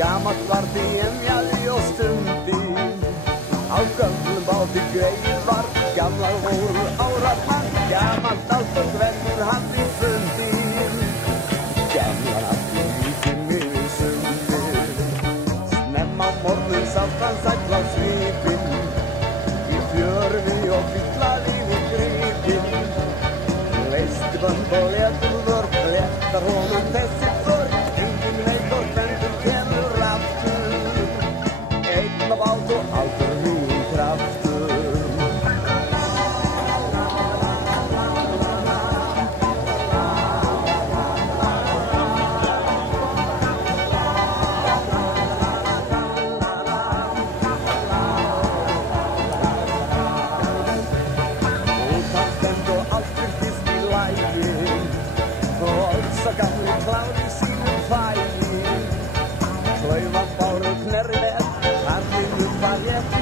Gamalt var því emjaði og stundi. Á gömlum báti greið var gamlar voru árarmann. Gamalt allt og gvendur hann í fundi. Gamlar allt í líkin við sundi. Snemma morgun sátt hann sæll á svipinn. Í fjörfi og fyllaði við gripinn. Leisti bönd og letur vörn, letar honum þessi vörn. Engin veit og bendur kemur aftur. Einn af bát og aldur nýjum kraftur. Útan stend og allt virtist í lagi. Og sá gamli kláði sínum fægi. Klaufan báru knerri með, hann var létt